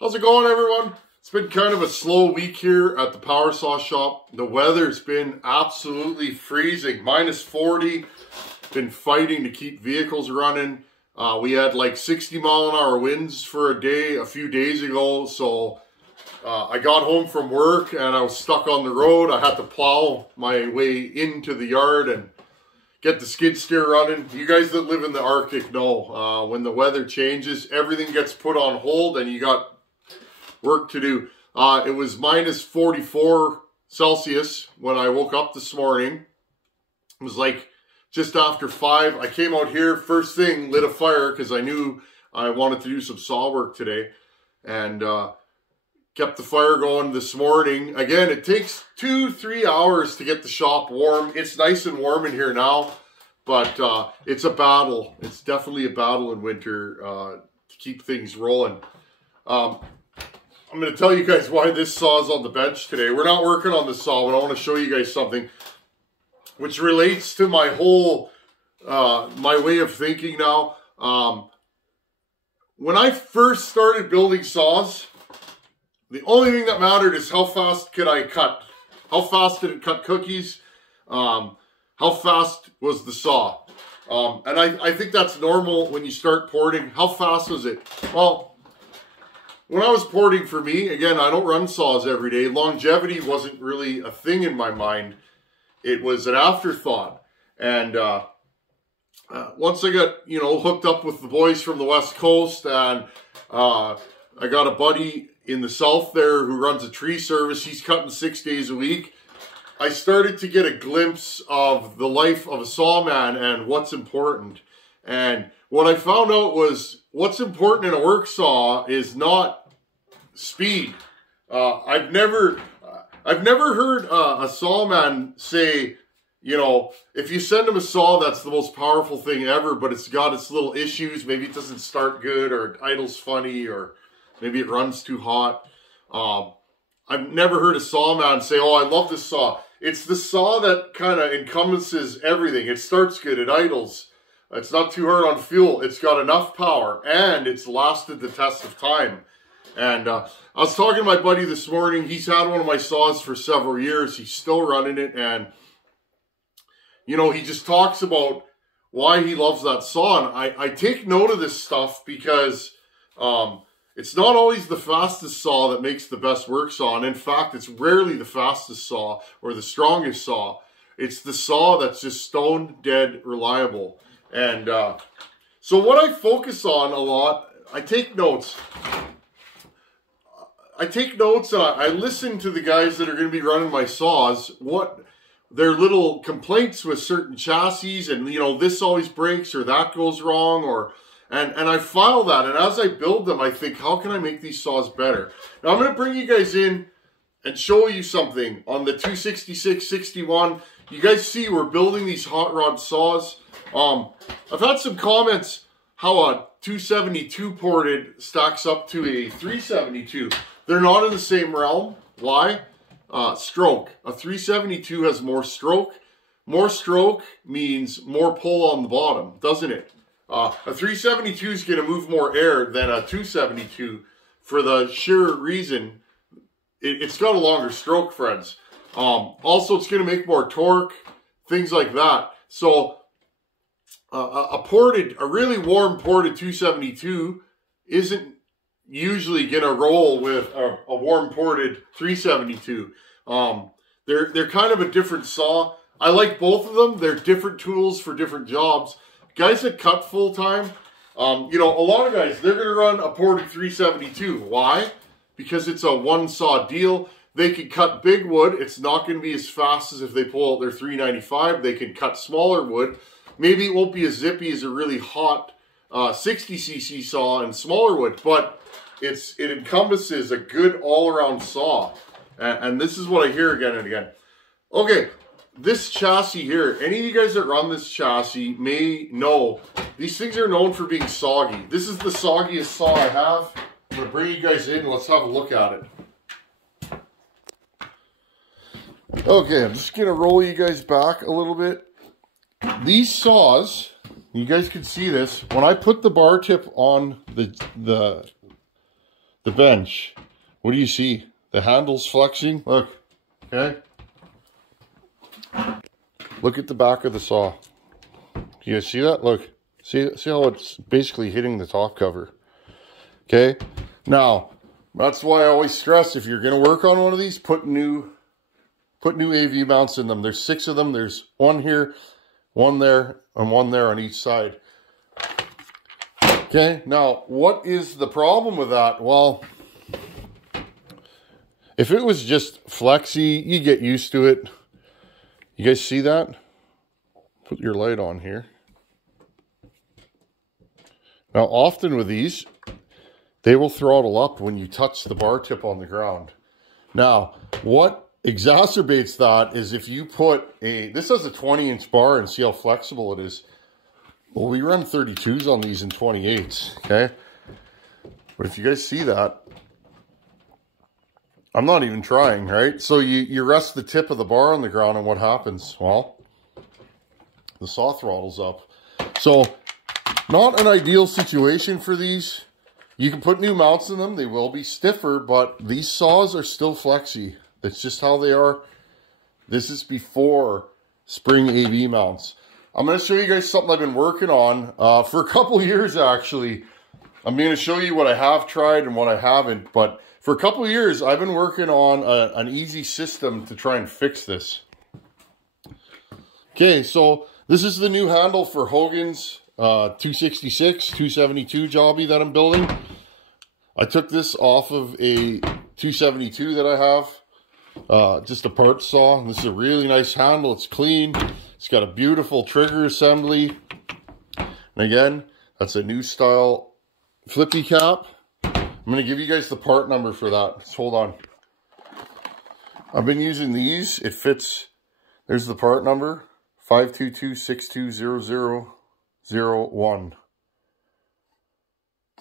How's it going, everyone? It's been kind of a slow week here at the power saw shop. The weather's been absolutely freezing, minus 40. Been fighting to keep vehicles running. We had like 60-mile-an-hour winds for a day a few days ago, so I got home from work and I was stuck on the road. I had to plow my way into the yard and get the skid steer running. You guys that live in the Arctic know when the weather changes, everything gets put on hold and you got work to do. It was minus 44 Celsius when I woke up this morning. It was like just after 5. I came out here first thing, lit a fire because I knew I wanted to do some saw work today, and kept the fire going this morning. Again, it takes 2-3 hours to get the shop warm. It's nice and warm in here now, but it's a battle. It's definitely a battle in winter to keep things rolling. I'm going to tell you guys why this saw is on the bench today. We're not working on this saw, but I want to show you guys something which relates to my whole, my way of thinking now. When I first started building saws, the only thing that mattered is how fast could I cut. How fast did it cut cookies? How fast was the saw? And I think that's normal when you start porting. How fast was it? Well, when I was porting, for me, again, I don't run saws every day. Longevity wasn't really a thing in my mind. It was an afterthought. And once I got, hooked up with the boys from the West Coast, and I got a buddy in the South there who runs a tree service. He's cutting 6 days a week. I started to get a glimpse of the life of a sawman and what's important. And what I found out was what's important in a work saw is not speed. I've never heard a sawman say, if you send him a saw that's the most powerful thing ever, but it's got its little issues. Maybe it doesn't start good, or it idles funny, or maybe it runs too hot. I've never heard a sawman say, oh, I love this saw. It's the saw that kind of encompasses everything. It starts good, it idles. It's not too hard on fuel. It's got enough power, and it's lasted the test of time. And I was talking to my buddy this morning. He's had one of my saws for several years. He's still running it, and he just talks about why he loves that saw. And I take note of this stuff because it's not always the fastest saw that makes the best work saw. And in fact, it's rarely the fastest saw or the strongest saw. It's the saw that's just stone dead reliable. And so what I focus on a lot, I take notes. And I listen to the guys that are going to be running my saws, what their little complaints with certain chassis, and this always breaks or that goes wrong, and I file that. And as I build them, I think, how can I make these saws better? Now I'm going to bring you guys in and show you something on the 266-61. You guys see we're building these hot rod saws. I've had some comments how a 272 ported stacks up to a 372. They're not in the same realm. Why? Stroke. A 372 has more stroke. More stroke means more pull on the bottom, doesn't it? A 372 is going to move more air than a 272 for the sheer reason it's got a longer stroke, friends. Also, it's going to make more torque, things like that. So a really warm ported 272 isn't usually going to roll with a warm ported 372. They're kind of a different saw. I like both of them. They're different tools for different jobs. Guys that cut full time, a lot of guys, they're going to run a ported 372. Why? Because it's a one saw deal. They can cut big wood. It's not going to be as fast as if they pull out their 395. They can cut smaller wood. Maybe it won't be as zippy as a really hot 60cc saw and smaller wood, but it encompasses a good all-around saw. And this is what I hear again and again. Okay, this chassis here, any of you guys that run this chassis may know, these things are known for being soggy. This is the soggiest saw I have. I'm going to bring you guys in. Let's have a look at it. Okay, I'm just going to roll you guys back a little bit. These saws, you guys can see this, when I put the bar tip on the the bench, what do you see? The handle's flexing, look, okay? Look at the back of the saw. Do you guys see that? Look, see how it's basically hitting the top cover, okay? Now, that's why I always stress, if you're gonna work on one of these, put new AV mounts in them. There's 6 of them. There's one here, one there, and one there on each side. Okay, now, what is the problem with that? Well, if it was just flexy, you get used to it. You guys see that? Put your light on here. Now, often with these, they will throttle up when you touch the bar tip on the ground. Now, what exacerbates that is if you put this has a 20-inch bar, and see how flexible it is. Well, we run 32s on these and 28s, okay? But if you guys see that, I'm not even trying, right? So you rest the tip of the bar on the ground, and what happens? Well, the saw throttles up. So, not an ideal situation for these. You can put new mounts in them. They will be stiffer, but these saws are still flexy. That's just how they are. This is before spring AV mounts. I'm going to show you guys something I've been working on for a couple of years, actually. I'm going to show you what I have tried and what I haven't. But for a couple of years, I've been working on an easy system to try and fix this. Okay, so this is the new handle for Hogan's 266, 272 jobby that I'm building. I took this off of a 272 that I have. Just a part saw. This is a really nice handle. It's clean. It's got a beautiful trigger assembly. And again, that's a new style flippy cap. I'm going to give you guys the part number for that. Just hold on. I've been using these. It fits. There's the part number. 522-620001.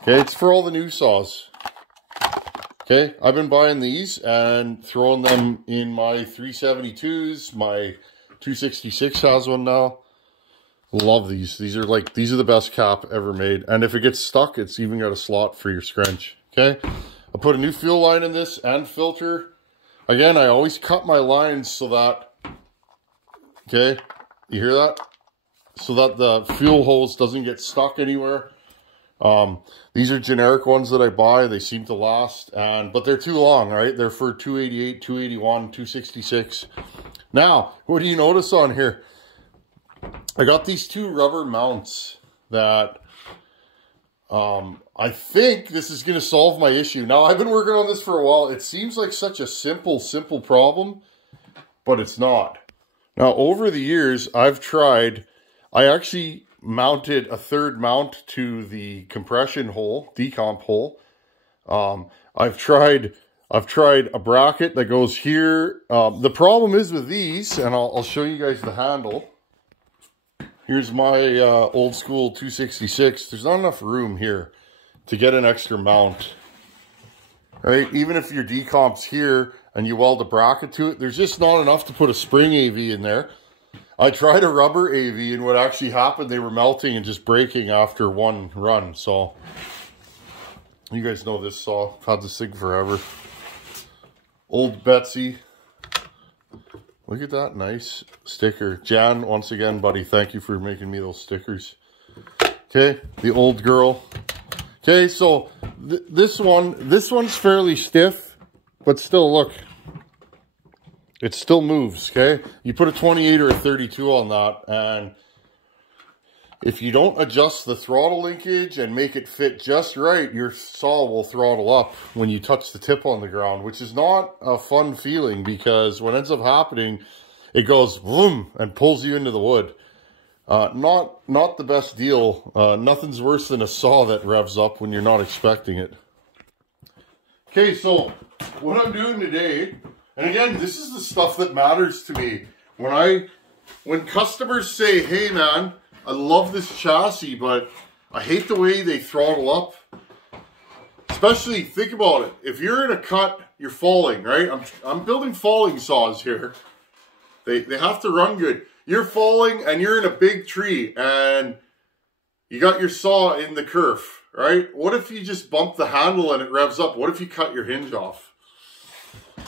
Okay, it's for all the new saws. Okay, I've been buying these and throwing them in my 372s. My 266 has one now. Love these. These are the best cap ever made. And if it gets stuck, it's even got a slot for your scrunch. Okay, I put a new fuel line in this and filter. Again, I always cut my lines so that, okay, you hear that? So that the fuel hose doesn't get stuck anywhere. These are generic ones that I buy. They seem to last, but they're too long, right? They're for 288, 281, 266. Now, what do you notice on here? I got these 2 rubber mounts that I think this is going to solve my issue. Now, I've been working on this for a while. It seems like such a simple problem, but it's not. Now, over the years, I actually mounted a 3rd mount to the compression hole, decomp hole. I've tried a bracket that goes here. The problem is with these, and I'll show you guys the handle. Here's my old school 266. There's not enough room here to get an extra mount, right? Even if your decomp's here and you weld a bracket to it, there's just not enough to put a spring AV in there. I tried a rubber AV, and what actually happened, they were melting and just breaking after one run. So, you guys know this saw. I've had this thing forever. Old Betsy. Look at that nice sticker. Jan, once again, buddy, thank you for making me those stickers. Okay, the old girl. Okay, so this one's fairly stiff, but still, look. It still moves, okay? You put a 28 or a 32 on that, and if you don't adjust the throttle linkage and make it fit just right, your saw will throttle up when you touch the tip on the ground, which is not a fun feeling, because what ends up happening, it goes boom and pulls you into the wood. Not the best deal. Nothing's worse than a saw that revs up when you're not expecting it. Okay, so what I'm doing today, and again, this is the stuff that matters to me. When customers say, hey man, I love this chassis, but I hate the way they throttle up. Especially, think about it. If you're in a cut, you're falling, right? I'm building falling saws here. They have to run good. You're falling and you're in a big tree and You got your saw in the kerf, right? What if you just bump the handle and it revs up? What if you cut your hinge off?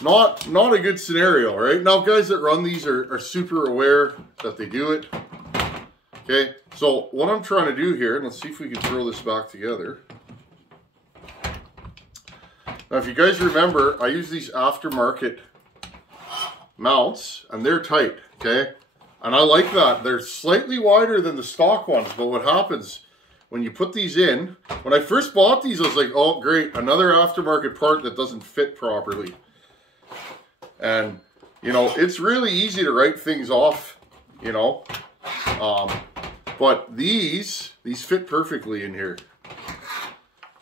Not a good scenario, right? Now, guys that run these are super aware that they do it. Okay, so what I'm trying to do here, and let's see if we can throw this back together. Now, if you guys remember, I use these aftermarket mounts, and they're tight, okay? And I like that. They're slightly wider than the stock ones, but what happens when you put these in, when I first bought these, I was like, oh, great, another aftermarket part that doesn't fit properly. And, you know, it's really easy to write things off, you know. But these fit perfectly in here.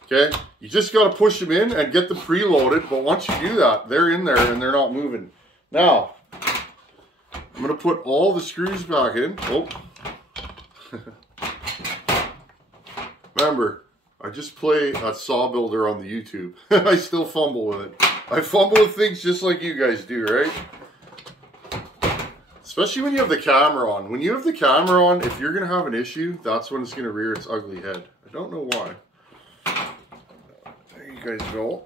Okay, you just got to push them in and get them preloaded. But once you do that, they're in there and they're not moving. Now, I'm going to put all the screws back in. Oh. Remember, I just play a saw builder on the YouTube. I still fumble with it. I fumble with things just like you guys do, right? Especially when you have the camera on. When you have the camera on, if you're going to have an issue, that's when it's going to rear its ugly head. I don't know why. There you guys go.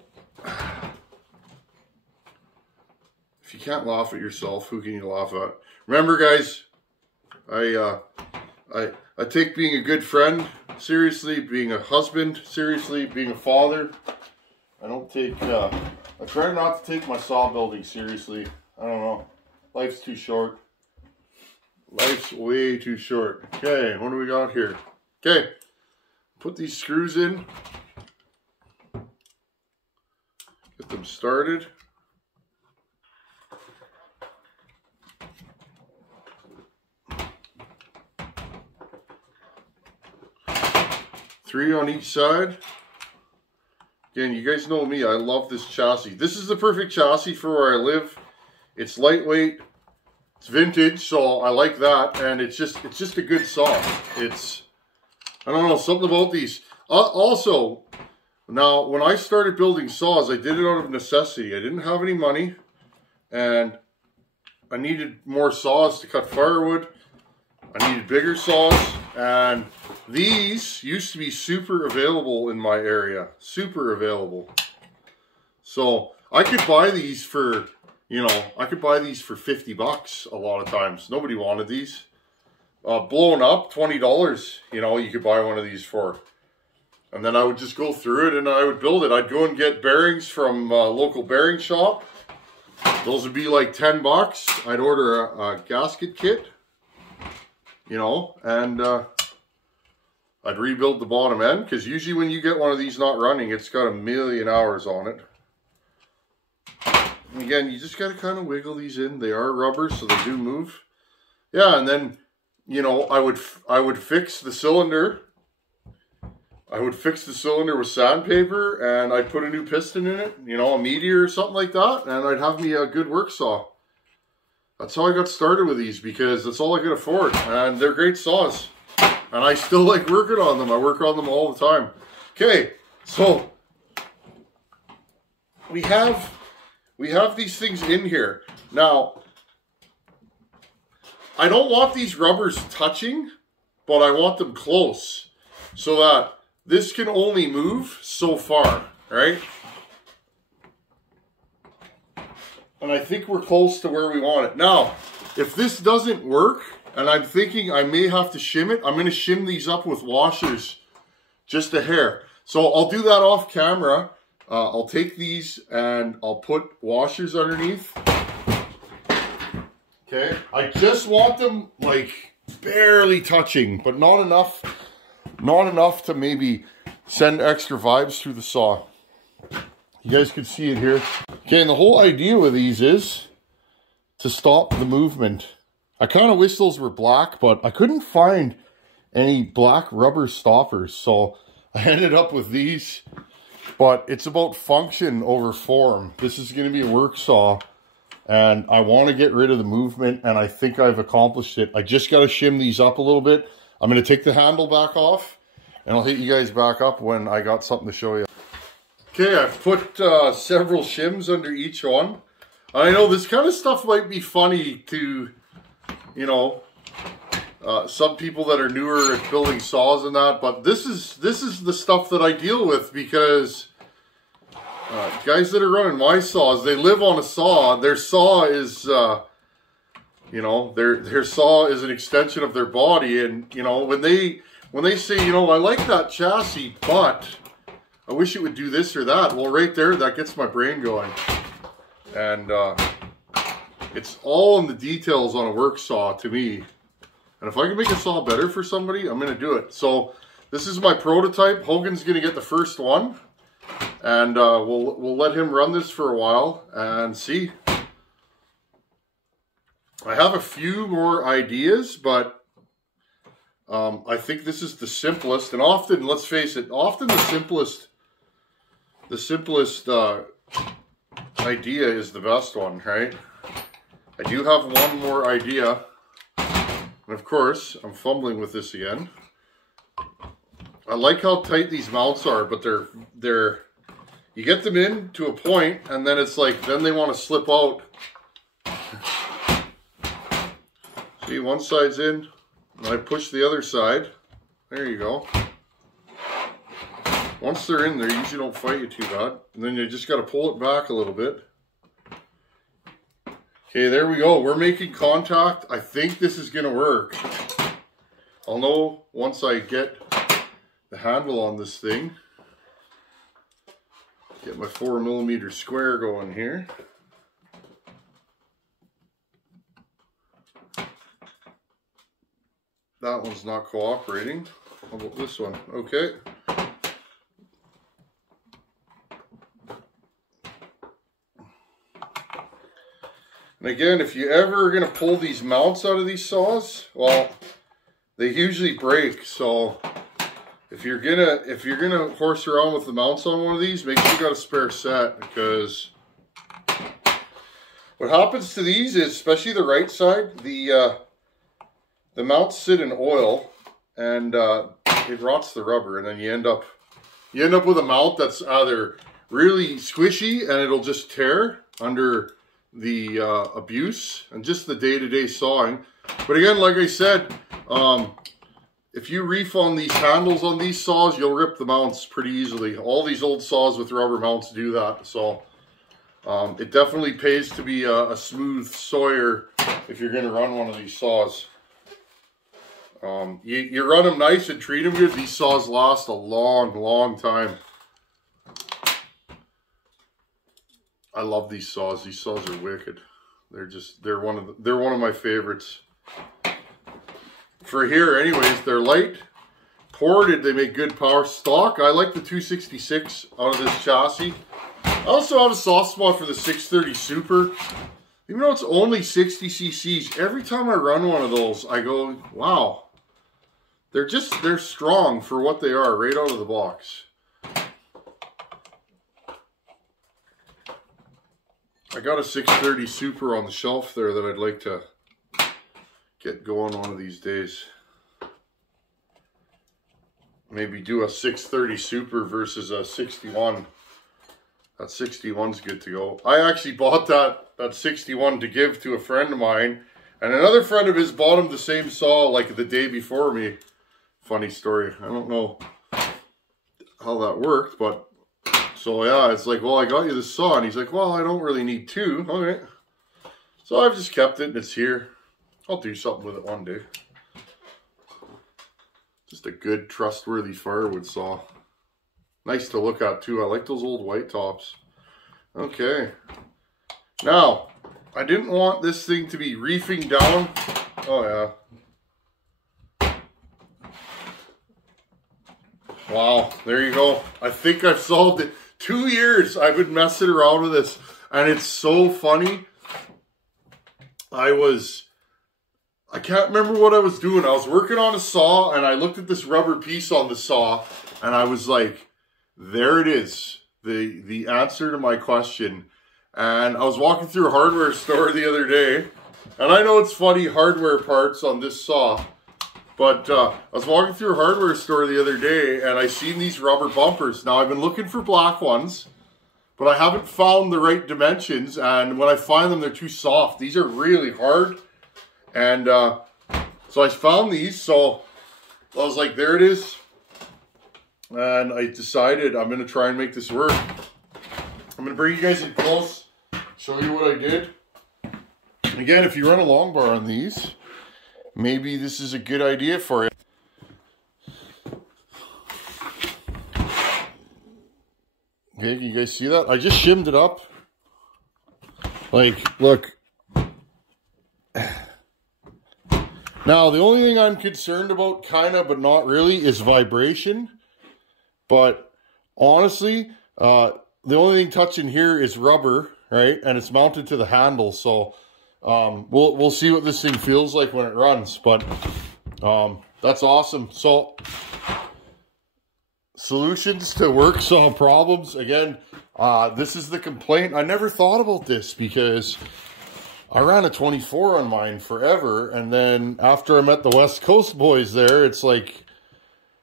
If you can't laugh at yourself, who can you laugh at? Remember, guys, I take being a good friend seriously, being a husband seriously, being a father. I try not to take my saw building seriously. I don't know. Life's too short. Life's way too short. Okay, what do we got here? Okay, put these screws in. Get them started. Three on each side. Again, you guys know me, I love this chassis. This is the perfect chassis for where I live. It's lightweight, it's vintage, so I like that, and it's just a good saw. It's, I don't know, something about these. Also, now, when I started building saws, I did it out of necessity. I didn't have any money, and I needed more saws to cut firewood. I needed bigger saws, and these used to be super available in my area. Super available. So I could buy these for, you know, I could buy these for 50 bucks a lot of times. Nobody wanted these. Blown up, $20, you know, you could buy one of these for. And then I would just go through it and I would build it. I'd go and get bearings from a local bearing shop. Those would be like 10 bucks. I'd order a gasket kit. You know, and I'd rebuild the bottom end, because usually when you get one of these not running, it's got 1,000,000 hours on it. And again, you just got to kind of wiggle these in. They are rubber, so they do move. Yeah, and then, you know, I would fix the cylinder. I would fix the cylinder with sandpaper, and I'd put a new piston in it, you know, a Meteor or something like that, and I'd have me a good work saw. That's how I got started with these, because that's all I could afford, and they're great saws, and I still like working on them. I work on them all the time. Okay, so we have these things in here. Now, I don't want these rubbers touching, but I want them close so that this can only move so far, right? And I think we're close to where we want it. Now, if this doesn't work, and I'm thinking I may have to shim it, I'm going to shim these up with washers, just a hair. So I'll do that off camera. I'll take these and I'll put washers underneath. Okay, I just want them like barely touching, but not enough to maybe send extra vibes through the saw. You guys can see it here. Okay, and the whole idea with these is to stop the movement. I kind of wish those were black, but I couldn't find any black rubber stoppers, so I ended up with these. But it's about function over form. This is going to be a work saw, and I want to get rid of the movement, and I think I've accomplished it. I just got to shim these up a little bit. I'm going to take the handle back off, and I'll hit you guys back up when I got something to show you. Okay, I've put several shims under each one. I know this kind of stuff might be funny to, you know, some people that are newer at building saws and that, but this is the stuff that I deal with because guys that are running my saws, they live on a saw. Their saw is, you know, their saw is an extension of their body, and you know, when they say, you know, I like that chassis, but I wish it would do this or that. Well, right there, that gets my brain going, and it's all in the details on a work saw to me. And if I can make a saw better for somebody, I'm going to do it. So this is my prototype. Hogan's going to get the first one. And we'll let him run this for a while and see. I have a few more ideas, but I think this is the simplest. And often, let's face it, often the simplest idea is the best one, right? I do have one more idea. And of course, I'm fumbling with this again. I like how tight these mounts are, but they're you get them in to a point, and then it's like, then they want to slip out. See, one side's in, and I push the other side. There you go. Once they're in there, you usually don't fight you too bad. And then you just got to pull it back a little bit. Okay, there we go. We're making contact. I think this is going to work. I'll know once I get the handle on this thing. Get my 4mm square going here. That one's not cooperating. How about this one? Okay. And again, if you ever are going to pull these mounts out of these saws, well, they usually break. So if you're gonna horse around with the mounts on one of these, make sure you got a spare set, because what happens to these is, especially the right side, the mounts sit in oil and it rots the rubber, and then you end up with a mount that's either really squishy and it'll just tear under the abuse and just the day-to-day sawing. But again, like I said, if you reef on these handles on these saws, you'll rip the mounts pretty easily. All these old saws with rubber mounts do that. So it definitely pays to be a smooth sawyer if you're going to run one of these saws. You run them nice and treat them good, these saws last a long, long time. I love these saws. These saws are wicked. They're one of my favorites. For here, anyways, they're light, ported, they make good power. Stock, I like the 266 out of this chassis. I also have a soft spot for the 630 Super. Even though it's only 60 cc's, every time I run one of those, I go, wow. They're strong for what they are right out of the box. I got a 630 Super on the shelf there that I'd like to get going one of these days. Maybe do a 630 Super versus a 61. That 61's good to go. I actually bought that 61 to give to a friend of mine, and another friend of his bought him the same saw like the day before me. Funny story. I don't know how that worked, but so yeah, it's like, well, I got you this saw, and he's like, well, I don't really need two. Okay. So I've just kept it, and it's here. I'll do something with it one day. Just a good, trustworthy firewood saw. Nice to look at too. I like those old white tops. Okay. Now, I didn't want this thing to be reefing down. Oh yeah. Wow, there you go. I think I've solved it. 2 years I've been messing around with this, and it's so funny. I can't remember what I was doing. I was working on a saw, and I looked at this rubber piece on the saw, and I was like, there it is, the answer to my question. And I was walking through a hardware store the other day, and I know it's funny, hardware parts on this saw, but I was walking through a hardware store the other day, and I seen these rubber bumpers. Now, I've been looking for black ones, but I haven't found the right dimensions, and when I find them, they're too soft. These are really hard. And So I found these, so I was like, there it is. And I decided I'm going to try and make this work. I'm going to bring you guys in close, show you what I did. Again, if you run a long bar on these, maybe this is a good idea for you. Okay, can you guys see that? I just shimmed it up. Like, look. Now, the only thing I'm concerned about, kind of, but not really, is vibration. But honestly, the only thing touching here is rubber, right? And it's mounted to the handle, so we'll see what this thing feels like when it runs. But that's awesome. So solutions to work saw problems. Again, this is the complaint. I never thought about this because I ran a 24 on mine forever, and then after I met the West Coast boys there, it's like,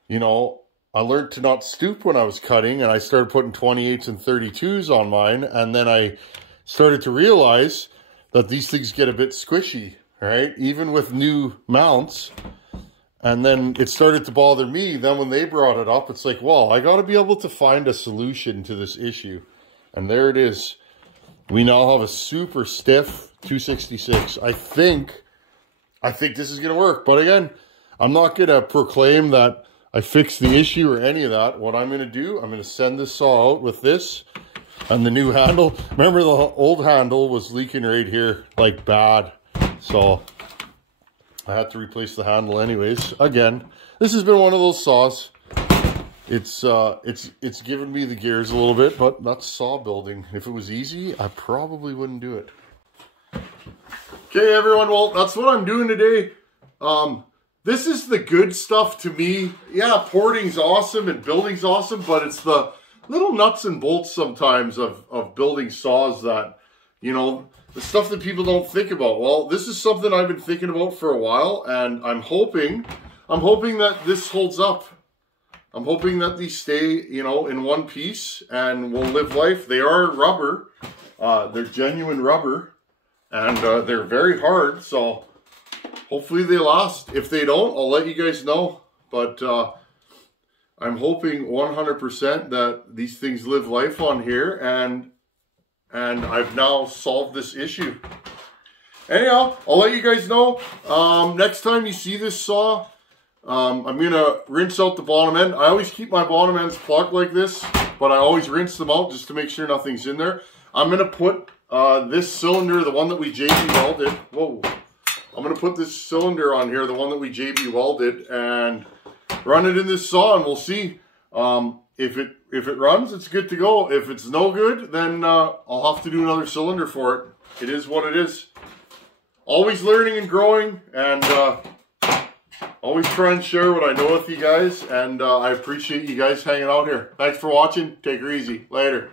you know, I learned to not stoop when I was cutting, and I started putting 28s and 32s on mine, and then I started to realize that these things get a bit squishy, right? Even with new mounts. And then it started to bother me. Then when they brought it up, it's like, well, I got to be able to find a solution to this issue. And there it is. We now have a super stiff 266. I think this is going to work. But again, I'm not going to proclaim that I fixed the issue or any of that. What I'm going to do, I'm going to send this saw out with this and the new handle. Remember, the old handle was leaking right here, like bad. So I had to replace the handle anyways. Again, this has been one of those saws. It's given me the gears a little bit, but that's saw building. If it was easy, I probably wouldn't do it. Okay, everyone, well, that's what I'm doing today. This is the good stuff to me. Yeah, porting's awesome and building's awesome, but it's the little nuts and bolts sometimes of building saws that, you know, the stuff that people don't think about. Well, this is something I've been thinking about for a while, and I'm hoping that this holds up. I'm hoping that these stay, you know, in one piece and will live life. They are rubber. They're genuine rubber, and they're very hard, so hopefully they last. If they don't, I'll let you guys know. But I'm hoping 100% that these things live life on here, and I've now solved this issue. Anyhow, I'll let you guys know. Next time you see this saw, I'm going to rinse out the bottom end. I always keep my bottom ends plugged like this, but I always rinse them out just to make sure nothing's in there. I'm going to put this cylinder, the one that we JB welded. Whoa. I'm going to put this cylinder on here, the one that we JB welded, and run it in this saw, and we'll see. If it runs, it's good to go. If it's no good, then I'll have to do another cylinder for it. It is what it is. Always learning and growing, and always try and share what I know with you guys, and I appreciate you guys hanging out here. Thanks for watching. Take her easy. Later.